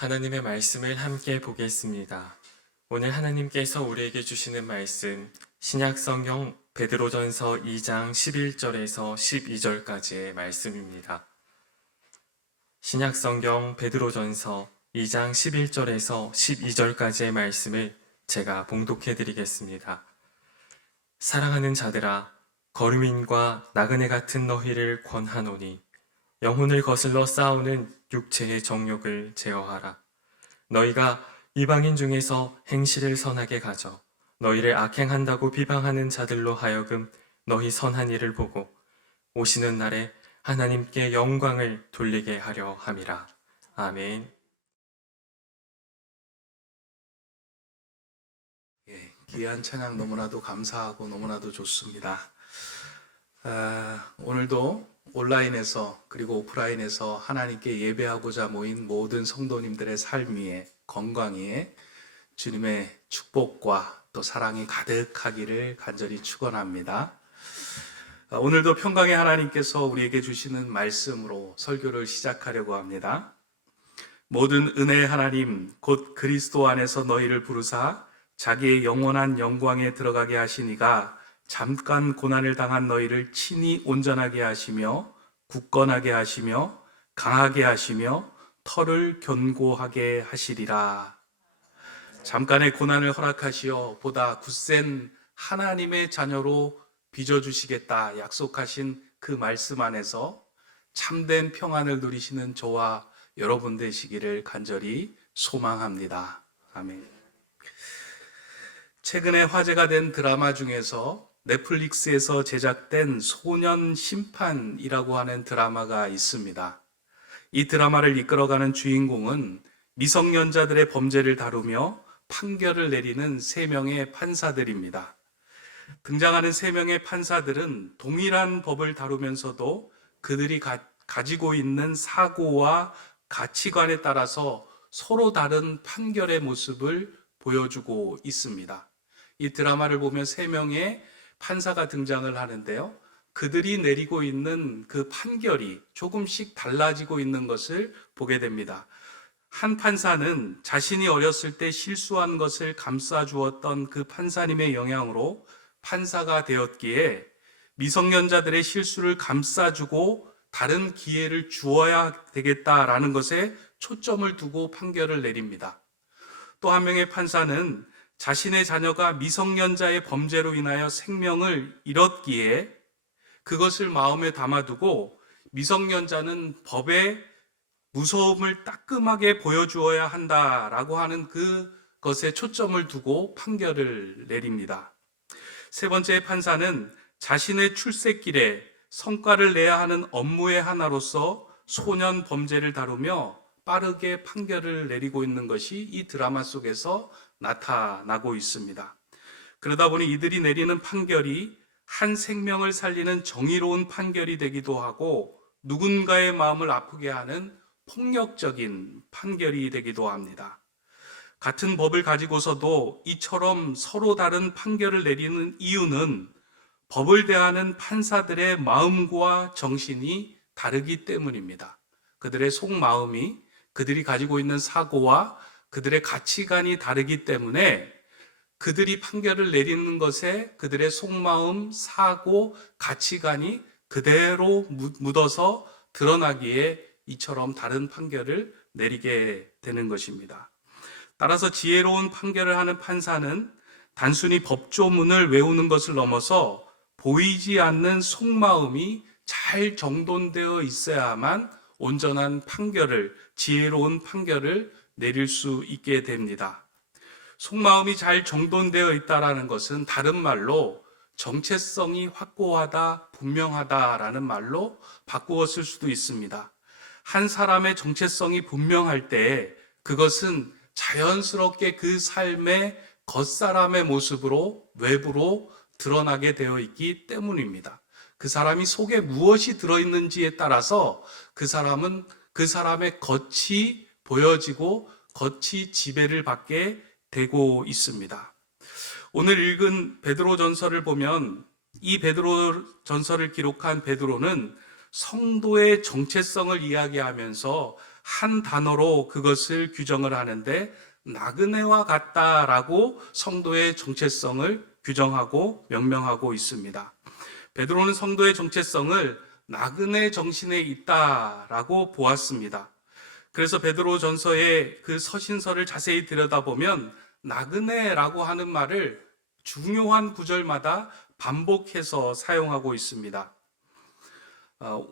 하나님의 말씀을 함께 보겠습니다. 오늘 하나님께서 우리에게 주시는 말씀, 신약성경 베드로전서 2장 11절에서 12절까지의 말씀입니다. 신약성경 베드로전서 2장 11절에서 12절까지의 말씀을 제가 봉독해 드리겠습니다. 사랑하는 자들아, 거류민과 나그네 같은 너희를 권하노니 영혼을 거슬러 싸우는 육체의 정욕을 제어하라. 너희가 이방인 중에서 행실을 선하게 가져 너희를 악행한다고 비방하는 자들로 하여금 너희 선한 일을 보고 오시는 날에 하나님께 영광을 돌리게 하려 함이라. 아멘. 귀한 찬양 너무나도 감사하고 너무나도 좋습니다. 오늘도 온라인에서 그리고 오프라인에서 하나님께 예배하고자 모인 모든 성도님들의 삶 위에, 건강 위에 주님의 축복과 또 사랑이 가득하기를 간절히 축원합니다. 오늘도 평강의 하나님께서 우리에게 주시는 말씀으로 설교를 시작하려고 합니다. 모든 은혜의 하나님 곧 그리스도 안에서 너희를 부르사 자기의 영원한 영광에 들어가게 하시니가 잠깐 고난을 당한 너희를 친히 온전하게 하시며 굳건하게 하시며 강하게 하시며 터를 견고하게 하시리라. 잠깐의 고난을 허락하시어 보다 굳센 하나님의 자녀로 빚어주시겠다 약속하신 그 말씀 안에서 참된 평안을 누리시는 저와 여러분 되시기를 간절히 소망합니다. 아멘. 최근에 화제가 된 드라마 중에서 넷플릭스에서 제작된 소년 심판이라고 하는 드라마가 있습니다. 이 드라마를 이끌어가는 주인공은 미성년자들의 범죄를 다루며 판결을 내리는 3명의 판사들입니다. 등장하는 3명의 판사들은 동일한 법을 다루면서도 그들이 가지고 있는 사고와 가치관에 따라서 서로 다른 판결의 모습을 보여주고 있습니다. 이 드라마를 보면 3명의 판사가 등장을 하는데요. 그들이 내리고 있는 그 판결이 조금씩 달라지고 있는 것을 보게 됩니다. 한 판사는 자신이 어렸을 때 실수한 것을 감싸 주었던 그 판사님의 영향으로 판사가 되었기에 미성년자들의 실수를 감싸주고 다른 기회를 주어야 되겠다라는 것에 초점을 두고 판결을 내립니다. 또 한 명의 판사는 자신의 자녀가 미성년자의 범죄로 인하여 생명을 잃었기에 그것을 마음에 담아두고 미성년자는 법의 무서움을 따끔하게 보여주어야 한다라고 하는 그것에 초점을 두고 판결을 내립니다. 세 번째 판사는 자신의 출세길에 성과를 내야 하는 업무의 하나로서 소년 범죄를 다루며 빠르게 판결을 내리고 있는 것이 이 드라마 속에서 나타나고 있습니다. 그러다 보니 이들이 내리는 판결이 한 생명을 살리는 정의로운 판결이 되기도 하고 누군가의 마음을 아프게 하는 폭력적인 판결이 되기도 합니다. 같은 법을 가지고서도 이처럼 서로 다른 판결을 내리는 이유는 법을 대하는 판사들의 마음과 정신이 다르기 때문입니다. 그들의 속마음이, 그들이 가지고 있는 사고와 그들의 가치관이 다르기 때문에 그들이 판결을 내리는 것에 그들의 속마음, 사고, 가치관이 그대로 묻어서 드러나기에 이처럼 다른 판결을 내리게 되는 것입니다. 따라서 지혜로운 판결을 하는 판사는 단순히 법조문을 외우는 것을 넘어서 보이지 않는 속마음이 잘 정돈되어 있어야만 온전한 판결을, 지혜로운 판결을 내릴 수 있게 됩니다. 속마음이 잘 정돈되어 있다는 것은 다른 말로 정체성이 확고하다, 분명하다라는 말로 바꾸어 쓸 수도 있습니다. 한 사람의 정체성이 분명할 때 그것은 자연스럽게 그 삶의 겉사람의 모습으로 외부로 드러나게 되어 있기 때문입니다. 그 사람이 속에 무엇이 들어있는지에 따라서 그 사람은 그 사람의 겉이 보여지고 겉이 지배를 받게 되고 있습니다. 오늘 읽은 베드로전서를 보면 이 베드로전서를 기록한 베드로는 성도의 정체성을 이야기하면서 한 단어로 그것을 규정을 하는데 나그네와 같다라고 성도의 정체성을 규정하고 명명하고 있습니다. 베드로는 성도의 정체성을 나그네 정신에 있다라고 보았습니다. 그래서 베드로 전서의 그 서신서를 자세히 들여다보면 나그네라고 하는 말을 중요한 구절마다 반복해서 사용하고 있습니다.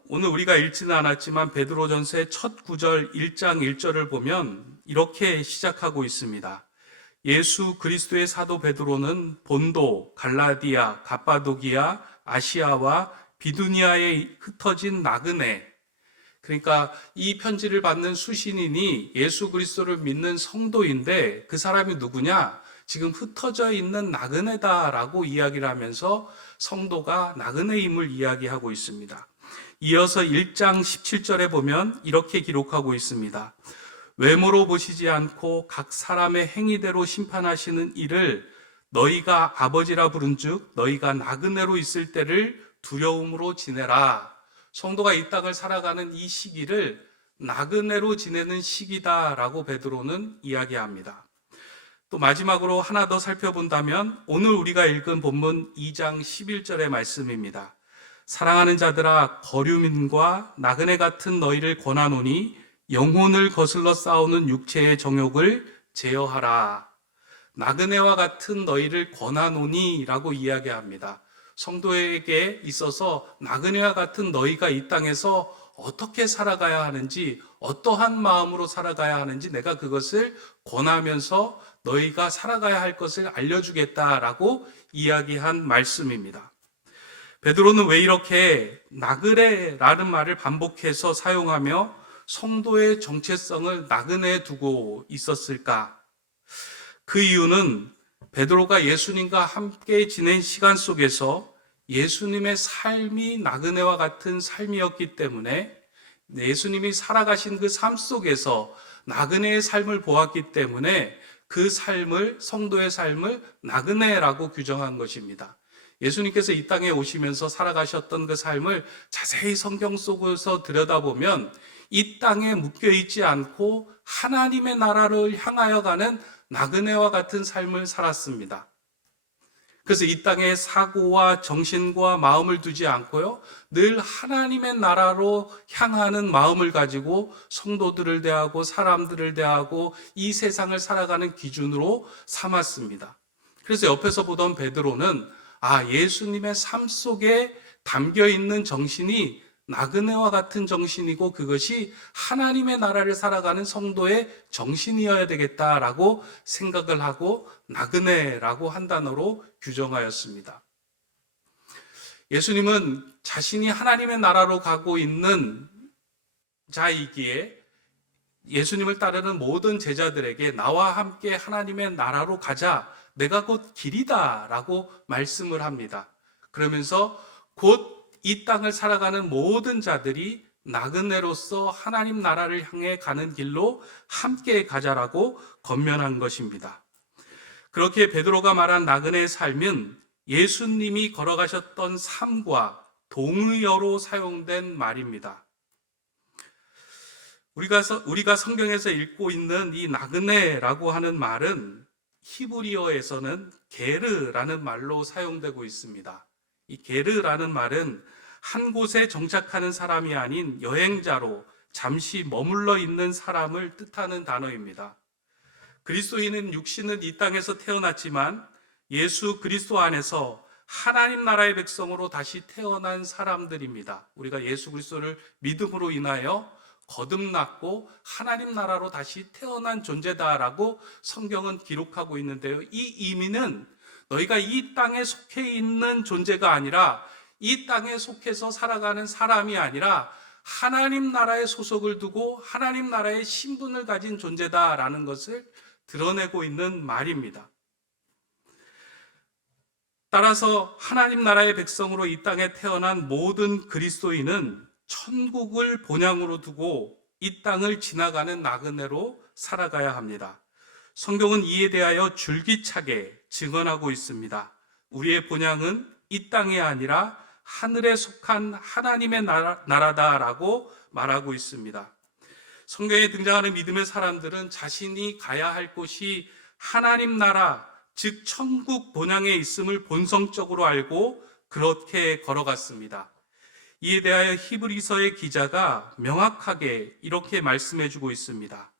오늘 우리가 읽지는 않았지만 베드로전서의 첫 구절 1장 1절을 보면 이렇게 시작하고 있습니다. 예수 그리스도의 사도 베드로는 본도, 갈라디아, 갑바도기아, 아시아와 비두니아에 흩어진 나그네, 그러니까 이 편지를 받는 수신인이 예수 그리스도를 믿는 성도인데 그 사람이 누구냐? 지금 흩어져 있는 나그네다라고 이야기를 하면서 성도가 나그네임을 이야기하고 있습니다. 이어서 1장 17절에 보면 이렇게 기록하고 있습니다. 외모로 보시지 않고 각 사람의 행위대로 심판하시는 이를 너희가 아버지라 부른즉 너희가 나그네로 있을 때를 두려움으로 지내라. 성도가 이 땅을 살아가는 이 시기를 나그네로 지내는 시기다라고 베드로는 이야기합니다. 또 마지막으로 하나 더 살펴본다면 오늘 우리가 읽은 본문 2장 11절의 말씀입니다. 사랑하는 자들아 거류민과 나그네 같은 너희를 권하노니 영혼을 거슬러 싸우는 육체의 정욕을 제어하라. 나그네와 같은 너희를 권하노니 라고 이야기합니다. 성도에게 있어서 나그네와 같은 너희가 이 땅에서 어떻게 살아가야 하는지, 어떠한 마음으로 살아가야 하는지 내가 그것을 권하면서 너희가 살아가야 할 것을 알려주겠다라고 이야기한 말씀입니다. 베드로는 왜 이렇게 나그네라는 말을 반복해서 사용하며 성도의 정체성을 나그네에 두고 있었을까? 그 이유는 베드로가 예수님과 함께 지낸 시간 속에서 예수님의 삶이 나그네와 같은 삶이었기 때문에 예수님이 살아가신 그 삶 속에서 나그네의 삶을 보았기 때문에 그 삶을, 성도의 삶을 나그네라고 규정한 것입니다. 예수님께서 이 땅에 오시면서 살아가셨던 그 삶을 자세히 성경 속에서 들여다보면 이 땅에 묶여있지 않고 하나님의 나라를 향하여 가는 나그네와 같은 삶을 살았습니다. 그래서 이 땅에 사고와 정신과 마음을 두지 않고요, 늘 하나님의 나라로 향하는 마음을 가지고 성도들을 대하고 사람들을 대하고 이 세상을 살아가는 기준으로 삼았습니다. 그래서 옆에서 보던 베드로는 예수님의 삶 속에 담겨 있는 정신이 나그네와 같은 정신이고 그것이 하나님의 나라를 살아가는 성도의 정신이어야 되겠다라고 생각을 하고 나그네라고 한 단어로 규정하였습니다. 예수님은 자신이 하나님의 나라로 가고 있는 자이기에 예수님을 따르는 모든 제자들에게 나와 함께 하나님의 나라로 가자, 내가 곧 길이다 라고 말씀을 합니다. 그러면서 곧 이 땅을 살아가는 모든 자들이 나그네로서 하나님 나라를 향해 가는 길로 함께 가자라고 권면한 것입니다. 그렇게 베드로가 말한 나그네의 삶은 예수님이 걸어가셨던 삶과 동의어로 사용된 말입니다. 우리가 성경에서 읽고 있는 이 나그네라고 하는 말은 히브리어에서는 게르라는 말로 사용되고 있습니다. 이 게르라는 말은 한 곳에 정착하는 사람이 아닌 여행자로 잠시 머물러 있는 사람을 뜻하는 단어입니다. 그리스도인은 육신은 이 땅에서 태어났지만 예수 그리스도 안에서 하나님 나라의 백성으로 다시 태어난 사람들입니다. 우리가 예수 그리스도를 믿음으로 인하여 거듭났고 하나님 나라로 다시 태어난 존재다라고 성경은 기록하고 있는데요. 이 의미는 너희가 이 땅에 속해 있는 존재가 아니라 이 땅에 속해서 살아가는 사람이 아니라 하나님 나라의 소속을 두고 하나님 나라의 신분을 가진 존재다라는 것을 드러내고 있는 말입니다. 따라서 하나님 나라의 백성으로 이 땅에 태어난 모든 그리스도인은 천국을 본향으로 두고 이 땅을 지나가는 나그네로 살아가야 합니다. 성경은 이에 대하여 줄기차게 증언하고 있습니다. 우리의 본향은 이 땅이 아니라 하늘에 속한 하나님의 나라다라고 말하고 있습니다. 성경에 등장하는 믿음의 사람들은 자신이 가야 할 곳이 하나님 나라, 즉 천국 본향에 있음을 본성적으로 알고 그렇게 걸어갔습니다. 이에 대하여 히브리서의 기자가 명확하게 이렇게 말씀해 주고 있습니다.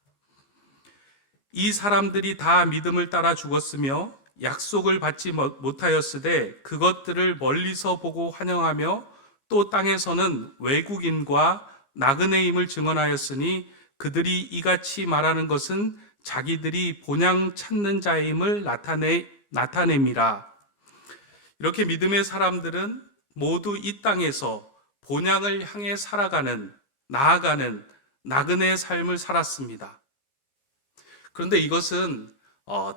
이 사람들이 다 믿음을 따라 죽었으며 약속을 받지 못하였으되 그것들을 멀리서 보고 환영하며 또 땅에서는 외국인과 나그네임을 증언하였으니 그들이 이같이 말하는 것은 자기들이 본향 찾는 자임을 나타냄이라. 이렇게 믿음의 사람들은 모두 이 땅에서 본향을 향해 나아가는 나그네의 삶을 살았습니다. 그런데 이것은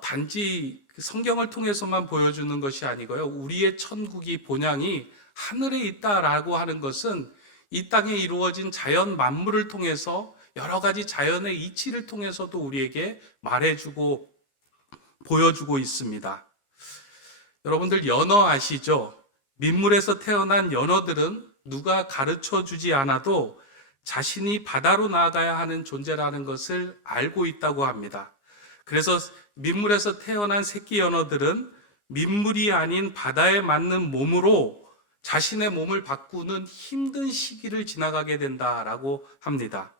단지 성경을 통해서만 보여주는 것이 아니고요. 우리의 천국이 본향이 하늘에 있다라고 하는 것은 이 땅에 이루어진 자연 만물을 통해서 여러 가지 자연의 이치를 통해서도 우리에게 말해주고 보여주고 있습니다. 여러분들 연어 아시죠? 민물에서 태어난 연어들은 누가 가르쳐 주지 않아도 자신이 바다로 나아가야 하는 존재라는 것을 알고 있다고 합니다. 그래서 민물에서 태어난 새끼 연어들은 민물이 아닌 바다에 맞는 몸으로 자신의 몸을 바꾸는 힘든 시기를 지나가게 된다라고 합니다.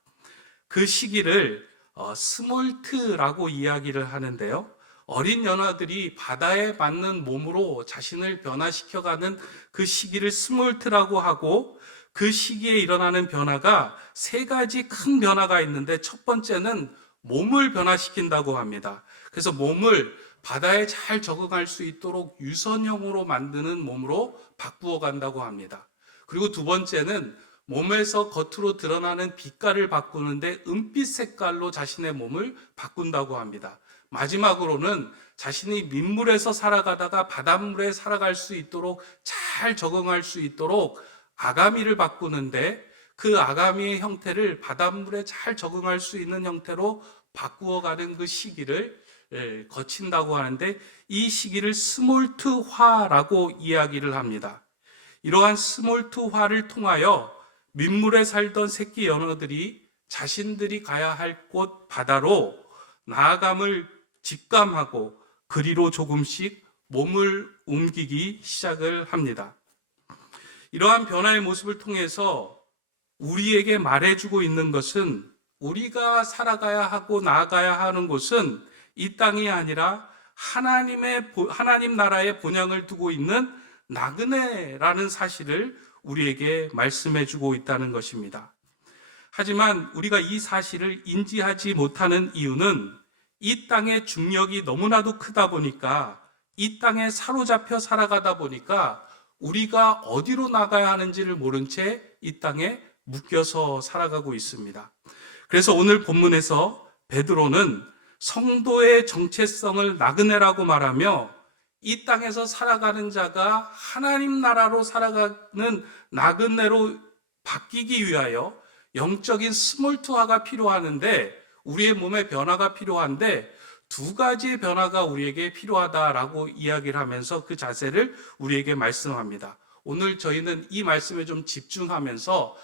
그 시기를 스몰트라고 이야기를 하는데요. 어린 연어들이 바다에 맞는 몸으로 자신을 변화시켜가는 그 시기를 스몰트라고 하고, 그 시기에 일어나는 변화가 세 가지 큰 변화가 있는데 첫 번째는 몸을 변화시킨다고 합니다. 그래서 몸을 바다에 잘 적응할 수 있도록 유선형으로 만드는 몸으로 바꾸어 간다고 합니다. 그리고 두 번째는 몸에서 겉으로 드러나는 빛깔을 바꾸는데 은빛 색깔로 자신의 몸을 바꾼다고 합니다. 마지막으로는 자신이 민물에서 살아가다가 바닷물에 살아갈 수 있도록 잘 적응할 수 있도록 아가미를 바꾸는데, 그 아가미의 형태를 바닷물에 잘 적응할 수 있는 형태로 바꾸어가는 그 시기를 거친다고 하는데, 이 시기를 스몰트화라고 이야기를 합니다. 이러한 스몰트화를 통하여 민물에 살던 새끼 연어들이 자신들이 가야 할 곳 바다로 나아감을 직감하고 그리로 조금씩 몸을 옮기기 시작을 합니다. 이러한 변화의 모습을 통해서 우리에게 말해주고 있는 것은, 우리가 살아가야 하고 나아가야 하는 곳은 이 땅이 아니라 하나님 나라의 본향을 두고 있는 나그네라는 사실을 우리에게 말씀해 주고 있다는 것입니다. 하지만 우리가 이 사실을 인지하지 못하는 이유는 이 땅의 중력이 너무나도 크다 보니까, 이 땅에 사로잡혀 살아가다 보니까 우리가 어디로 나가야 하는지를 모른 채 이 땅에 묶여서 살아가고 있습니다. 그래서 오늘 본문에서 베드로는 성도의 정체성을 나그네라고 말하며, 이 땅에서 살아가는 자가 하나님 나라로 살아가는 나그네로 바뀌기 위하여 영적인 스몰트화가 필요하는데, 우리의 몸의 변화가 필요한데 두 가지의 변화가 우리에게 필요하다라고 이야기를 하면서 그 자세를 우리에게 말씀합니다. 오늘 저희는 이 말씀에 좀 집중하면서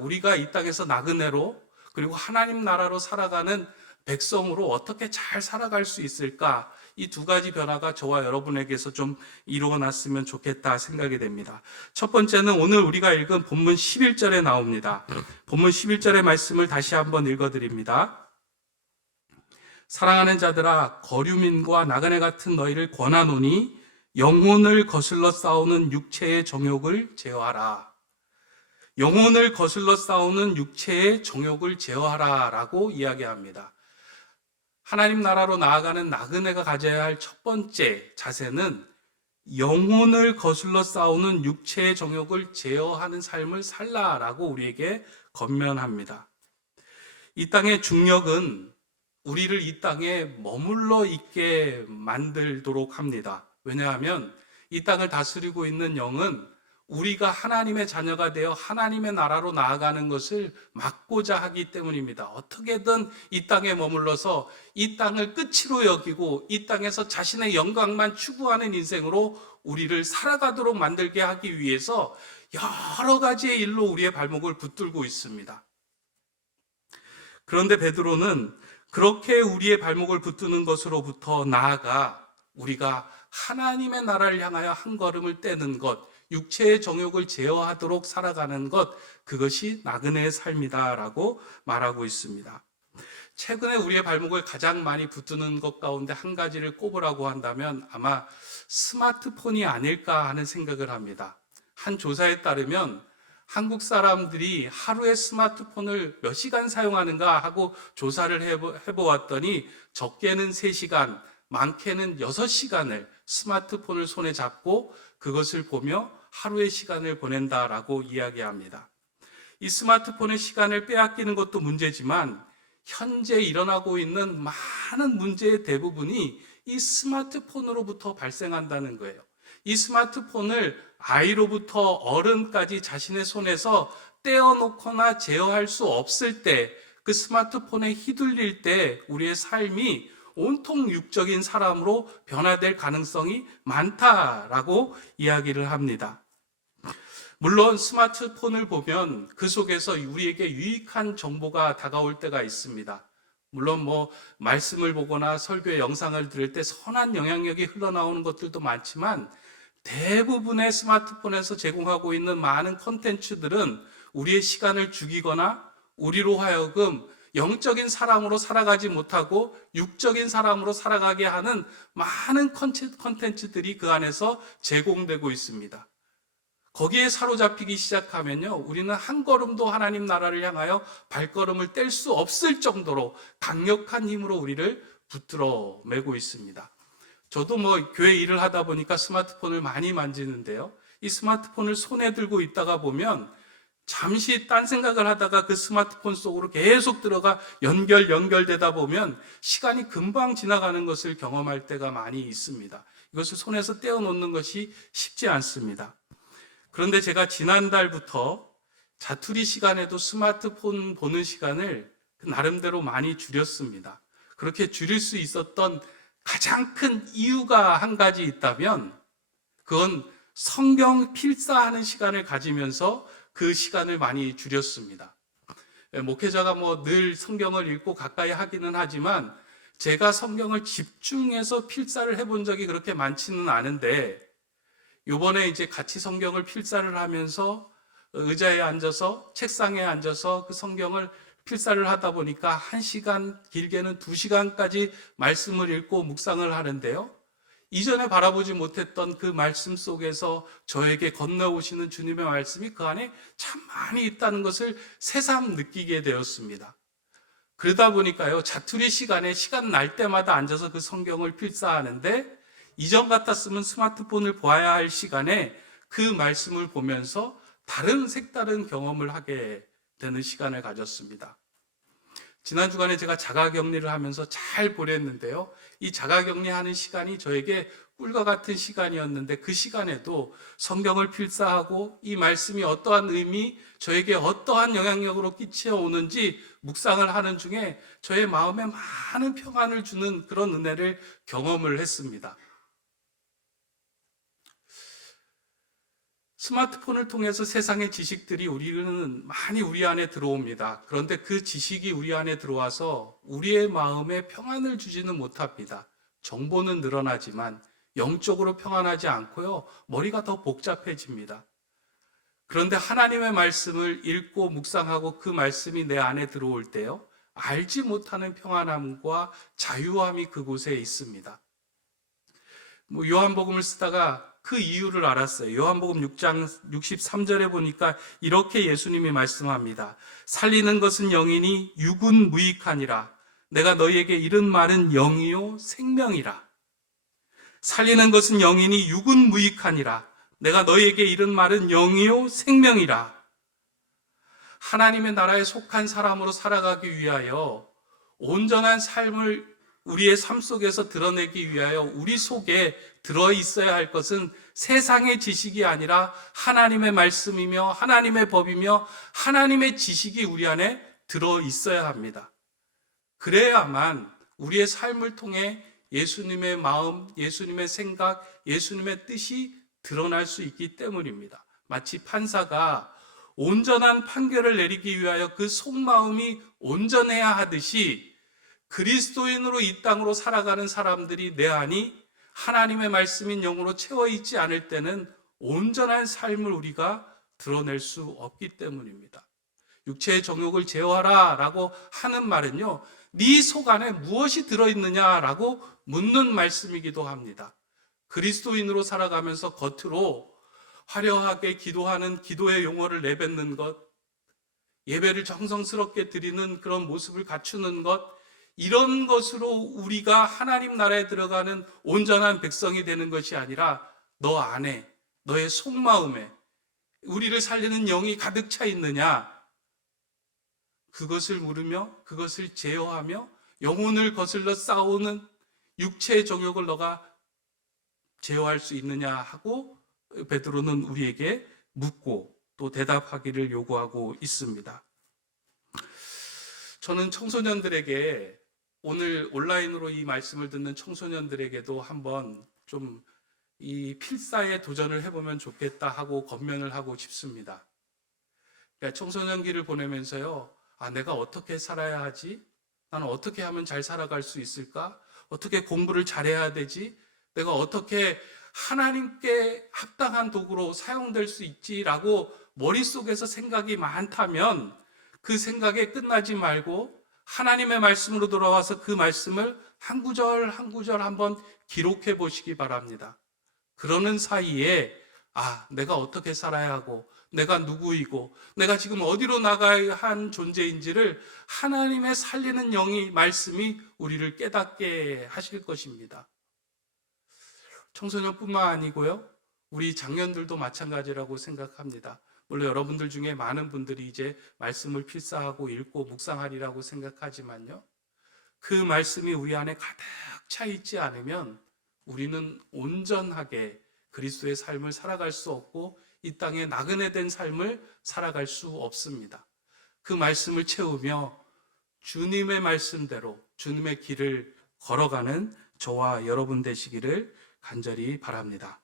우리가 이 땅에서 나그네로, 그리고 하나님 나라로 살아가는 백성으로 어떻게 잘 살아갈 수 있을까, 이 두 가지 변화가 저와 여러분에게서 좀 이루어났으면 좋겠다 생각이 됩니다. 첫 번째는 오늘 우리가 읽은 본문 11절에 나옵니다. 본문 11절의 말씀을 다시 한번 읽어드립니다. 사랑하는 자들아, 거류민과 나그네 같은 너희를 권하노니 영혼을 거슬러 싸우는 육체의 정욕을 제어하라. 영혼을 거슬러 싸우는 육체의 정욕을 제어하라 라고 이야기합니다. 하나님 나라로 나아가는 나그네가 가져야 할 첫 번째 자세는 영혼을 거슬러 싸우는 육체의 정욕을 제어하는 삶을 살라라고 우리에게 권면합니다. 이 땅의 중력은 우리를 이 땅에 머물러 있게 만들도록 합니다. 왜냐하면 이 땅을 다스리고 있는 영은 우리가 하나님의 자녀가 되어 하나님의 나라로 나아가는 것을 막고자 하기 때문입니다. 어떻게든 이 땅에 머물러서 이 땅을 끝으로 여기고 이 땅에서 자신의 영광만 추구하는 인생으로 우리를 살아가도록 만들게 하기 위해서 여러 가지의 일로 우리의 발목을 붙들고 있습니다. 그런데 베드로는 그렇게 우리의 발목을 붙드는 것으로부터 나아가 우리가 하나님의 나라를 향하여 한 걸음을 떼는 것, 육체의 정욕을 제어하도록 살아가는 것, 그것이 나그네의 삶이다라고 말하고 있습니다. 최근에 우리의 발목을 가장 많이 붙드는 것 가운데 한 가지를 꼽으라고 한다면 아마 스마트폰이 아닐까 하는 생각을 합니다. 한 조사에 따르면 한국 사람들이 하루에 스마트폰을 몇 시간 사용하는가 하고 조사를 해보았더니 적게는 3시간, 많게는 6시간을 스마트폰을 손에 잡고 그것을 보며 하루의 시간을 보낸다라고 이야기합니다. 이 스마트폰의 시간을 빼앗기는 것도 문제지만 현재 일어나고 있는 많은 문제의 대부분이 이 스마트폰으로부터 발생한다는 거예요. 이 스마트폰을 아이로부터 어른까지 자신의 손에서 떼어놓거나 제어할 수 없을 때, 그 스마트폰에 휘둘릴 때 우리의 삶이 온통 육적인 사람으로 변화될 가능성이 많다라고 이야기를 합니다. 물론 스마트폰을 보면 그 속에서 우리에게 유익한 정보가 다가올 때가 있습니다. 물론 말씀을 보거나 설교의 영상을 들을 때 선한 영향력이 흘러나오는 것들도 많지만 대부분의 스마트폰에서 제공하고 있는 많은 콘텐츠들은 우리의 시간을 죽이거나 우리로 하여금 영적인 사람으로 살아가지 못하고 육적인 사람으로 살아가게 하는 많은 콘텐츠들이 그 안에서 제공되고 있습니다. 거기에 사로잡히기 시작하면요, 우리는 한 걸음도 하나님 나라를 향하여 발걸음을 뗄 수 없을 정도로 강력한 힘으로 우리를 붙들어 매고 있습니다. 저도 교회 일을 하다 보니까 스마트폰을 많이 만지는데요, 이 스마트폰을 손에 들고 있다가 보면 잠시 딴 생각을 하다가 그 스마트폰 속으로 계속 들어가 연결되다 보면 시간이 금방 지나가는 것을 경험할 때가 많이 있습니다. 이것을 손에서 떼어놓는 것이 쉽지 않습니다. 그런데 제가 지난달부터 자투리 시간에도 스마트폰 보는 시간을 나름대로 많이 줄였습니다. 그렇게 줄일 수 있었던 가장 큰 이유가 한 가지 있다면 그건 성경 필사하는 시간을 가지면서 그 시간을 많이 줄였습니다. 목회자가 늘 성경을 읽고 가까이 하기는 하지만 제가 성경을 집중해서 필사를 해본 적이 그렇게 많지는 않은데, 요번에 이제 같이 성경을 필사를 하면서 의자에 앉아서 책상에 앉아서 그 성경을 필사를 하다 보니까 1시간, 길게는 2시간까지 말씀을 읽고 묵상을 하는데요, 이전에 바라보지 못했던 그 말씀 속에서 저에게 건너오시는 주님의 말씀이 그 안에 참 많이 있다는 것을 새삼 느끼게 되었습니다. 그러다 보니까요, 자투리 시간에 시간 날 때마다 앉아서 그 성경을 필사하는데, 이전 같았으면 스마트폰을 보아야 할 시간에 그 말씀을 보면서 다른 색다른 경험을 하게 되는 시간을 가졌습니다. 지난 주간에 제가 자가격리를 하면서 잘 보냈는데요, 이 자가격리하는 시간이 저에게 꿀과 같은 시간이었는데 그 시간에도 성경을 필사하고 이 말씀이 어떠한 의미, 저에게 어떠한 영향력으로 끼쳐오는지 묵상을 하는 중에 저의 마음에 많은 평안을 주는 그런 은혜를 경험을 했습니다. 스마트폰을 통해서 세상의 지식들이 우리는 많이 우리 안에 들어옵니다. 그런데 그 지식이 우리 안에 들어와서 우리의 마음에 평안을 주지는 못합니다. 정보는 늘어나지만 영적으로 평안하지 않고요, 머리가 더 복잡해집니다. 그런데 하나님의 말씀을 읽고 묵상하고 그 말씀이 내 안에 들어올 때요, 알지 못하는 평안함과 자유함이 그곳에 있습니다. 요한복음을 쓰다가 그 이유를 알았어요. 요한복음 6장 63절에 보니까 이렇게 예수님이 말씀합니다. 살리는 것은 영이니 육은 무익하니라. 내가 너희에게 이른 말은 영이요 생명이라. 살리는 것은 영이니 육은 무익하니라. 내가 너희에게 이른 말은 영이요 생명이라. 하나님의 나라에 속한 사람으로 살아가기 위하여 온전한 삶을 우리의 삶 속에서 드러내기 위하여 우리 속에 들어있어야 할 것은 세상의 지식이 아니라 하나님의 말씀이며 하나님의 법이며 하나님의 지식이 우리 안에 들어있어야 합니다. 그래야만 우리의 삶을 통해 예수님의 마음, 예수님의 생각, 예수님의 뜻이 드러날 수 있기 때문입니다. 마치 판사가 온전한 판결을 내리기 위하여 그 속마음이 온전해야 하듯이 그리스도인으로 이 땅으로 살아가는 사람들이 내 안이 하나님의 말씀인 영으로 채워 있지 않을 때는 온전한 삶을 우리가 드러낼 수 없기 때문입니다. 육체의 정욕을 제어하라 라고 하는 말은요, 네 속 안에 무엇이 들어있느냐라고 묻는 말씀이기도 합니다. 그리스도인으로 살아가면서 겉으로 화려하게 기도하는 기도의 용어를 내뱉는 것, 예배를 정성스럽게 드리는 그런 모습을 갖추는 것, 이런 것으로 우리가 하나님 나라에 들어가는 온전한 백성이 되는 것이 아니라 너 안에, 너의 속마음에 우리를 살리는 영이 가득 차 있느냐, 그것을 물으며 그것을 제어하며 영혼을 거슬러 싸우는 육체의 정욕을 너가 제어할 수 있느냐 하고 베드로는 우리에게 묻고 또 대답하기를 요구하고 있습니다. 저는 청소년들에게, 오늘 온라인으로 이 말씀을 듣는 청소년들에게도 한번 좀 이 필사에 도전을 해보면 좋겠다 하고 권면을 하고 싶습니다. 그러니까 청소년기를 보내면서요, 내가 어떻게 살아야 하지? 나는 어떻게 하면 잘 살아갈 수 있을까? 어떻게 공부를 잘해야 되지? 내가 어떻게 하나님께 합당한 도구로 사용될 수 있지라고 머릿속에서 생각이 많다면 그 생각에 끝나지 말고 하나님의 말씀으로 돌아와서 그 말씀을 한 구절 한 구절 한번 기록해 보시기 바랍니다. 그러는 사이에 내가 어떻게 살아야 하고 내가 누구이고 내가 지금 어디로 나가야 한 존재인지를 하나님의 살리는 영이 말씀이 우리를 깨닫게 하실 것입니다. 청소년뿐만 아니고요, 우리 장년들도 마찬가지라고 생각합니다. 물론 여러분들 중에 많은 분들이 이제 말씀을 필사하고 읽고 묵상하리라고 생각하지만요, 그 말씀이 우리 안에 가득 차 있지 않으면 우리는 온전하게 그리스도의 삶을 살아갈 수 없고 이 땅에 나그네 된 삶을 살아갈 수 없습니다. 그 말씀을 채우며 주님의 말씀대로 주님의 길을 걸어가는 저와 여러분 되시기를 간절히 바랍니다.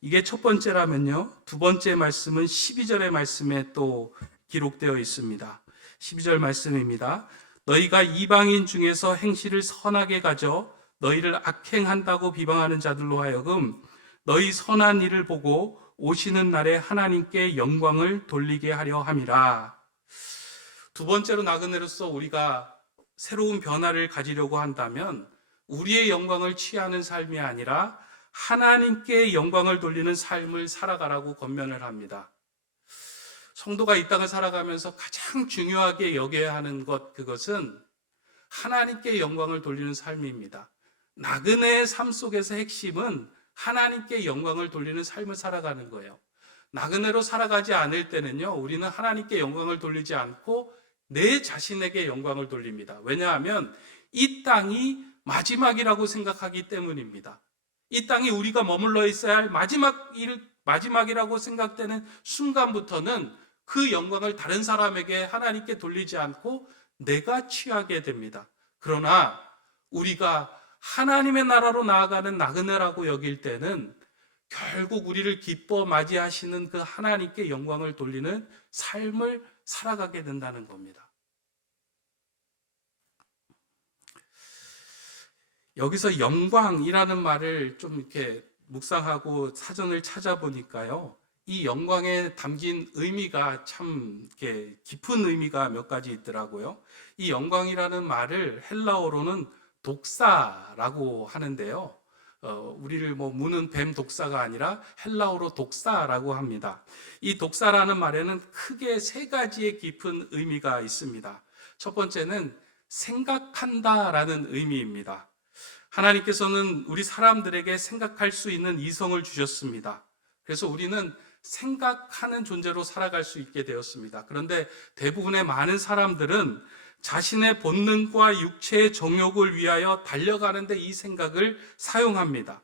이게 첫 번째라면요, 두 번째 말씀은 12절의 말씀에 또 기록되어 있습니다. 12절 말씀입니다. 너희가 이방인 중에서 행실을 선하게 가져 너희를 악행한다고 비방하는 자들로 하여금 너희 선한 일을 보고 오시는 날에 하나님께 영광을 돌리게 하려 함이라. 두 번째로 나그네로서 우리가 새로운 변화를 가지려고 한다면 우리의 영광을 취하는 삶이 아니라 하나님께 영광을 돌리는 삶을 살아가라고 권면을 합니다. 성도가 이 땅을 살아가면서 가장 중요하게 여겨야 하는 것, 그것은 하나님께 영광을 돌리는 삶입니다. 나그네의 삶 속에서 핵심은 하나님께 영광을 돌리는 삶을 살아가는 거예요. 나그네로 살아가지 않을 때는요, 우리는 하나님께 영광을 돌리지 않고 내 자신에게 영광을 돌립니다. 왜냐하면 이 땅이 마지막이라고 생각하기 때문입니다. 이 땅이 우리가 머물러 있어야 할 마지막이라고 생각되는 순간부터는 그 영광을 다른 사람에게, 하나님께 돌리지 않고 내가 취하게 됩니다. 그러나 우리가 하나님의 나라로 나아가는 나그네라고 여길 때는 결국 우리를 기뻐 맞이하시는 그 하나님께 영광을 돌리는 삶을 살아가게 된다는 겁니다. 여기서 영광이라는 말을 좀 이렇게 묵상하고 사전을 찾아보니까요, 이 영광에 담긴 의미가 참 이렇게 깊은 의미가 몇 가지 있더라고요. 이 영광이라는 말을 헬라어로는 독사라고 하는데요, 우리를 무는 뱀 독사가 아니라 헬라어로 독사라고 합니다. 이 독사라는 말에는 크게 세 가지의 깊은 의미가 있습니다. 첫 번째는 생각한다라는 의미입니다. 하나님께서는 우리 사람들에게 생각할 수 있는 이성을 주셨습니다. 그래서 우리는 생각하는 존재로 살아갈 수 있게 되었습니다. 그런데 대부분의 많은 사람들은 자신의 본능과 육체의 정욕을 위하여 달려가는데 이 생각을 사용합니다.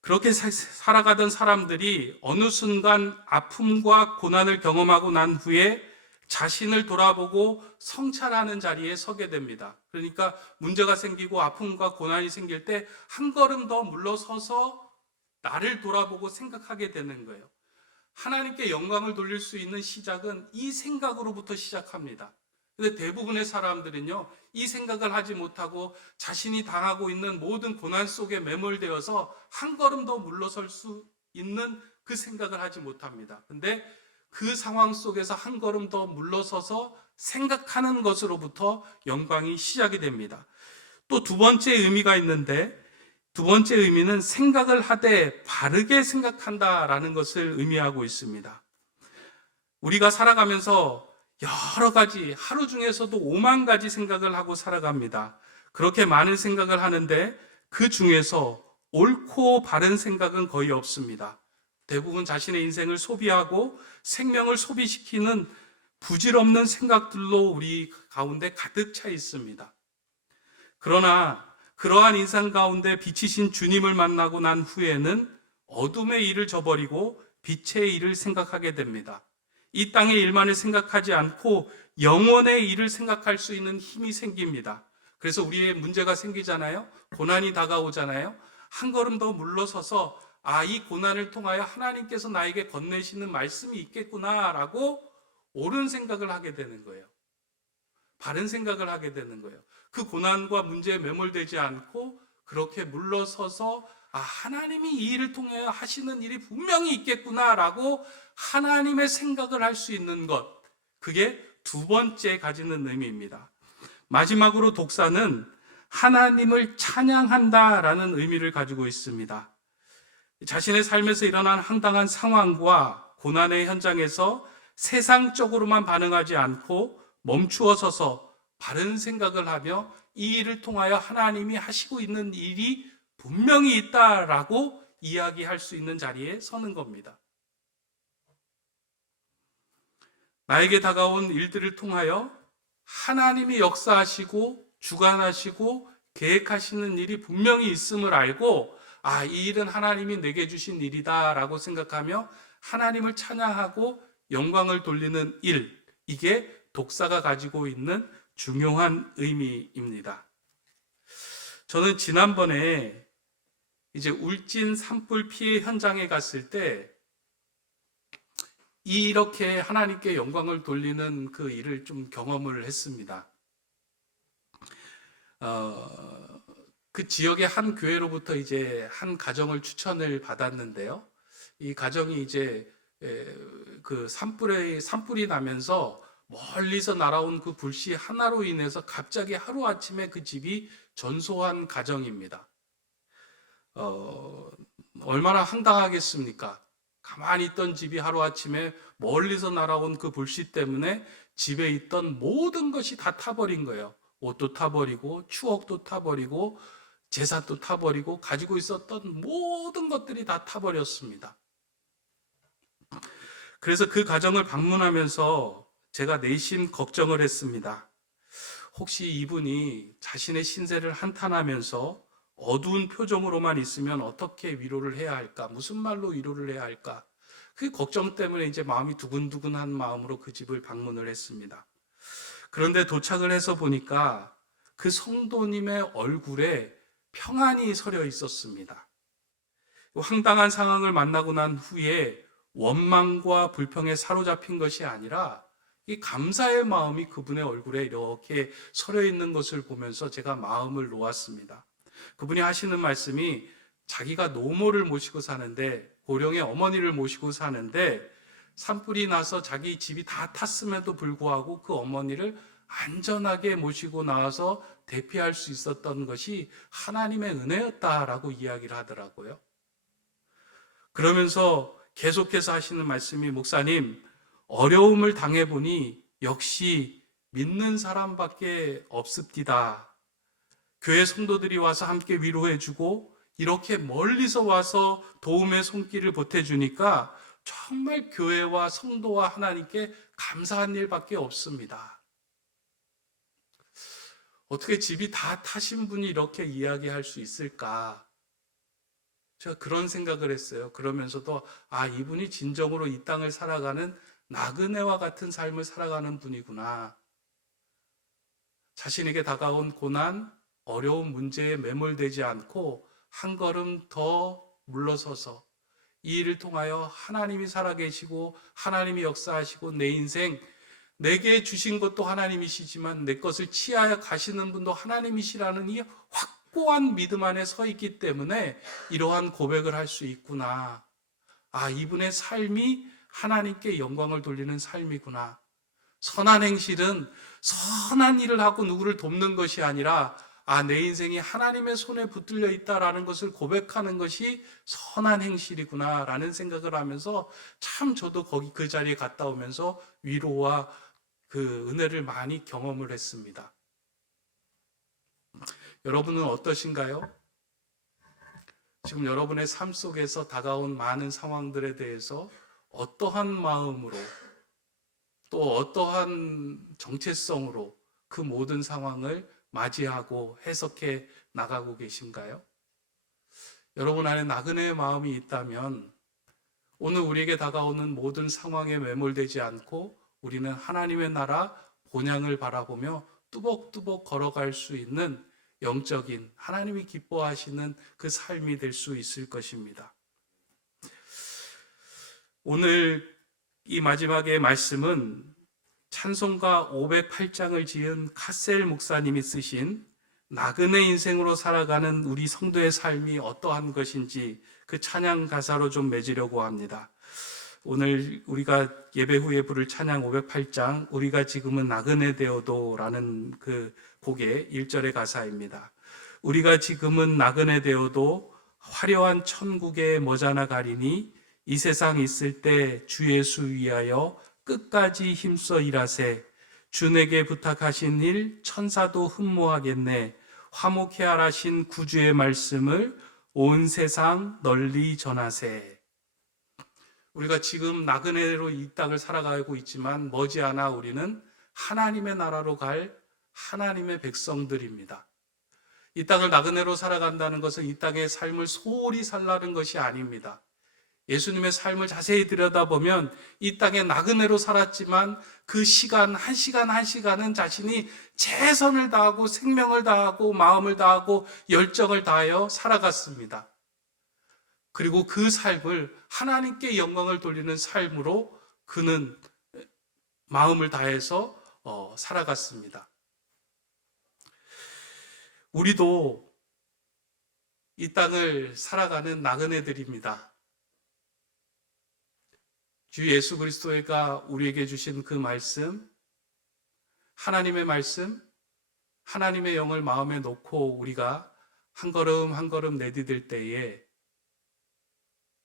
그렇게 살아가던 사람들이 어느 순간 아픔과 고난을 경험하고 난 후에 자신을 돌아보고 성찰하는 자리에 서게 됩니다. 그러니까 문제가 생기고 아픔과 고난이 생길 때 한 걸음 더 물러서서 나를 돌아보고 생각하게 되는 거예요. 하나님께 영광을 돌릴 수 있는 시작은 이 생각으로부터 시작합니다. 근데 대부분의 사람들은요, 이 생각을 하지 못하고 자신이 당하고 있는 모든 고난 속에 매몰되어서 한 걸음 더 물러설 수 있는 그 생각을 하지 못합니다. 근데 그 상황 속에서 한 걸음 더 물러서서 생각하는 것으로부터 영광이 시작이 됩니다. 또 두 번째 의미가 있는데, 두 번째 의미는 생각을 하되 바르게 생각한다라는 것을 의미하고 있습니다. 우리가 살아가면서 여러 가지, 하루 중에서도 5만 가지 생각을 하고 살아갑니다. 그렇게 많은 생각을 하는데 그 중에서 옳고 바른 생각은 거의 없습니다. 대부분 자신의 인생을 소비하고 생명을 소비시키는 부질없는 생각들로 우리 가운데 가득 차 있습니다. 그러나 그러한 인생 가운데 빛이신 주님을 만나고 난 후에는 어둠의 일을 저버리고 빛의 일을 생각하게 됩니다. 이 땅의 일만을 생각하지 않고 영원의 일을 생각할 수 있는 힘이 생깁니다. 그래서 우리의 문제가 생기잖아요. 고난이 다가오잖아요. 한 걸음 더 물러서서 이 고난을 통하여 하나님께서 나에게 건네시는 말씀이 있겠구나라고 옳은 생각을 하게 되는 거예요. 바른 생각을 하게 되는 거예요. 그 고난과 문제에 매몰되지 않고 그렇게 물러서서 하나님이 이 일을 통해 하시는 일이 분명히 있겠구나라고 하나님의 생각을 할 수 있는 것, 그게 두 번째 가지는 의미입니다. 마지막으로 독사는 하나님을 찬양한다라는 의미를 가지고 있습니다. 자신의 삶에서 일어난 황당한 상황과 고난의 현장에서 세상적으로만 반응하지 않고 멈추어 서서 바른 생각을 하며 이 일을 통하여 하나님이 하시고 있는 일이 분명히 있다라고 이야기할 수 있는 자리에 서는 겁니다. 나에게 다가온 일들을 통하여 하나님이 역사하시고 주관하시고 계획하시는 일이 분명히 있음을 알고 이 일은 하나님이 내게 주신 일이다라고 생각하며 하나님을 찬양하고 영광을 돌리는 일, 이게 독사가 가지고 있는 중요한 의미입니다. 저는 지난번에 이제 울진 산불 피해 현장에 갔을 때 이렇게 하나님께 영광을 돌리는 그 일을 좀 경험을 했습니다. 그 지역의 한 교회로부터 이제 한 가정을 추천을 받았는데요. 이 가정이 이제 그 산불이 나면서 멀리서 날아온 그 불씨 하나로 인해서 갑자기 하루아침에 그 집이 전소한 가정입니다. 얼마나 황당하겠습니까? 가만히 있던 집이 하루아침에 멀리서 날아온 그 불씨 때문에 집에 있던 모든 것이 다 타버린 거예요. 옷도 타버리고 추억도 타버리고 재산도 타버리고 가지고 있었던 모든 것들이 다 타버렸습니다. 그래서 그 가정을 방문하면서 제가 내심 걱정을 했습니다. 혹시 이분이 자신의 신세를 한탄하면서 어두운 표정으로만 있으면 어떻게 위로를 해야 할까? 무슨 말로 위로를 해야 할까? 그 걱정 때문에 이제 마음이 두근두근한 마음으로 그 집을 방문을 했습니다. 그런데 도착을 해서 보니까 그 성도님의 얼굴에 평안이 서려 있었습니다. 황당한 상황을 만나고 난 후에 원망과 불평에 사로잡힌 것이 아니라 이 감사의 마음이 그분의 얼굴에 이렇게 서려 있는 것을 보면서 제가 마음을 놓았습니다. 그분이 하시는 말씀이 자기가 노모를 모시고 사는데, 고령의 어머니를 모시고 사는데 산불이 나서 자기 집이 다 탔음에도 불구하고 그 어머니를 안전하게 모시고 나와서 대피할 수 있었던 것이 하나님의 은혜였다라고 이야기를 하더라고요. 그러면서 계속해서 하시는 말씀이, 목사님, 어려움을 당해보니 역시 믿는 사람밖에 없습니다. 교회 성도들이 와서 함께 위로해주고 이렇게 멀리서 와서 도움의 손길을 보태주니까 정말 교회와 성도와 하나님께 감사한 일밖에 없습니다. 어떻게 집이 다 타신 분이 이렇게 이야기할 수 있을까? 제가 그런 생각을 했어요. 그러면서도 이분이 진정으로 이 땅을 살아가는 나그네와 같은 삶을 살아가는 분이구나. 자신에게 다가온 고난, 어려운 문제에 매몰되지 않고 한 걸음 더 물러서서 이 일을 통하여 하나님이 살아계시고 하나님이 역사하시고 내 인생 내게 주신 것도 하나님이시지만 내 것을 취하여 가시는 분도 하나님이시라는 이 확고한 믿음 안에 서 있기 때문에 이러한 고백을 할 수 있구나. 아, 이분의 삶이 하나님께 영광을 돌리는 삶이구나. 선한 행실은 선한 일을 하고 누구를 돕는 것이 아니라 내 인생이 하나님의 손에 붙들려 있다라는 것을 고백하는 것이 선한 행실이구나 라는 생각을 하면서 참 저도 그 자리에 갔다 오면서 위로와 그 은혜를 많이 경험을 했습니다. 여러분은 어떠신가요? 지금 여러분의 삶 속에서 다가온 많은 상황들에 대해서 어떠한 마음으로 또 어떠한 정체성으로 그 모든 상황을 맞이하고 해석해 나가고 계신가요? 여러분 안에 나그네의 마음이 있다면 오늘 우리에게 다가오는 모든 상황에 매몰되지 않고 우리는 하나님의 나라 본향을 바라보며 뚜벅뚜벅 걸어갈 수 있는 영적인 하나님이 기뻐하시는 그 삶이 될 수 있을 것입니다. 오늘 이 마지막의 말씀은 찬송가 508장을 지은 카셀 목사님이 쓰신 나그네 인생으로 살아가는 우리 성도의 삶이 어떠한 것인지 그 찬양 가사로 좀 맺으려고 합니다. 오늘 우리가 예배 후에 부를 찬양 508장 우리가 지금은 나그네 되어도라는 그 곡의 1절의 가사입니다. 우리가 지금은 나그네 되어도 화려한 천국에 머지않아 가리니 이 세상 있을 때 주 예수 위하여 끝까지 힘써 일하세. 주 내게 부탁하신 일 천사도 흠모하겠네. 화목해 하라신 구주의 말씀을 온 세상 널리 전하세. 우리가 지금 나그네로 이 땅을 살아가고 있지만 머지않아 우리는 하나님의 나라로 갈 하나님의 백성들입니다. 이 땅을 나그네로 살아간다는 것은 이 땅의 삶을 소홀히 살라는 것이 아닙니다. 예수님의 삶을 자세히 들여다보면 이 땅에 나그네로 살았지만 그 시간 한 시간은 자신이 최선을 다하고 생명을 다하고 마음을 다하고 열정을 다하여 살아갔습니다. 그리고 그 삶을 하나님께 영광을 돌리는 삶으로 그는 마음을 다해서 살아갔습니다. 우리도 이 땅을 살아가는 나그네들입니다. 주 예수 그리스도가 우리에게 주신 그 말씀, 하나님의 말씀, 하나님의 영을 마음에 놓고 우리가 한 걸음 한 걸음 내디딜 때에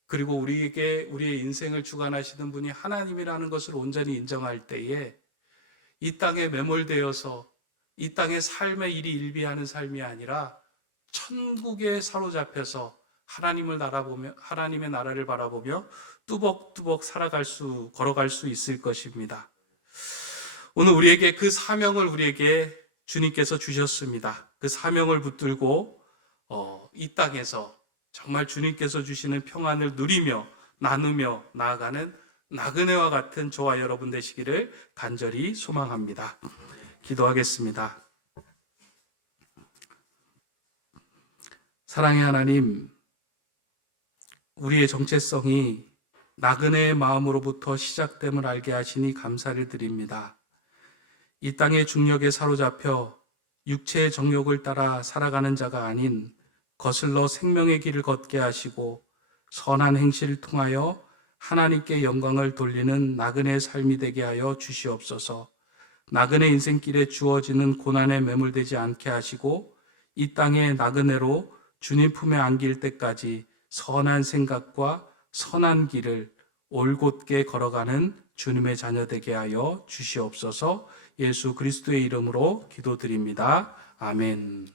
그리고 우리에게 우리의 인생을 주관하시는 분이 하나님이라는 것을 온전히 인정할 때에 이 땅에 매몰되어서 이 땅의 삶의 일이 일비하는 삶이 아니라 천국에 사로잡혀서 하나님의 나라를 바라보며 뚜벅뚜벅 걸어갈 수 있을 것입니다. 오늘 우리에게 그 사명을 우리에게 주님께서 주셨습니다. 그 사명을 붙들고 이 땅에서 정말 주님께서 주시는 평안을 누리며 나누며 나아가는 나그네와 같은 저와 여러분 되시기를 간절히 소망합니다. 기도하겠습니다. 사랑의 하나님, 우리의 정체성이 나그네의 마음으로부터 시작됨을 알게 하시니 감사를 드립니다. 이 땅의 중력에 사로잡혀 육체의 정욕을 따라 살아가는 자가 아닌 거슬러 생명의 길을 걷게 하시고 선한 행실을 통하여 하나님께 영광을 돌리는 나그네의 삶이 되게 하여 주시옵소서. 나그네 인생길에 주어지는 고난에 매몰되지 않게 하시고 이 땅의 나그네로 주님 품에 안길 때까지 선한 생각과 선한 길을 올곧게 걸어가는 주님의 자녀 되게 하여 주시옵소서. 예수 그리스도의 이름으로 기도드립니다. 아멘.